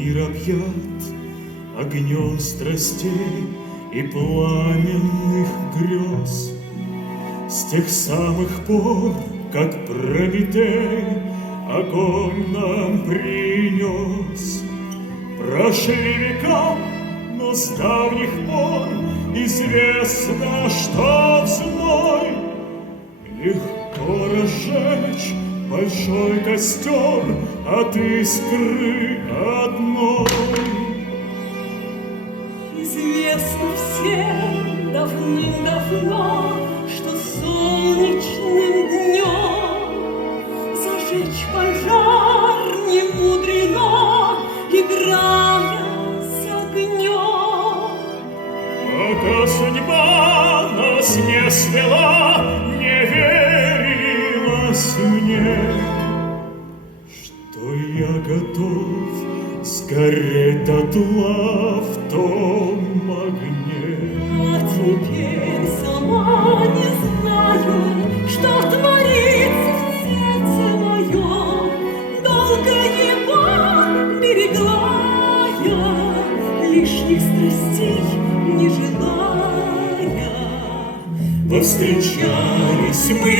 мир объят огнем страстей и пламенных грез. С тех самых пор, как Прометей огонь нам принес. Прошли века, но с давних пор известно, что в зной легко разжечь большой костер от искры одной. Известно всем давным-давно, что солнечным днем зажечь пожар не мудрено, играя с огнем. Пока судьба нас не свела, не верилось мне, что я готов сгореть дотла в том огне. А теперь сама не знаю, что творится в сердце моем. Долго его берегла я, лишних страстей не желая. Повстречались мы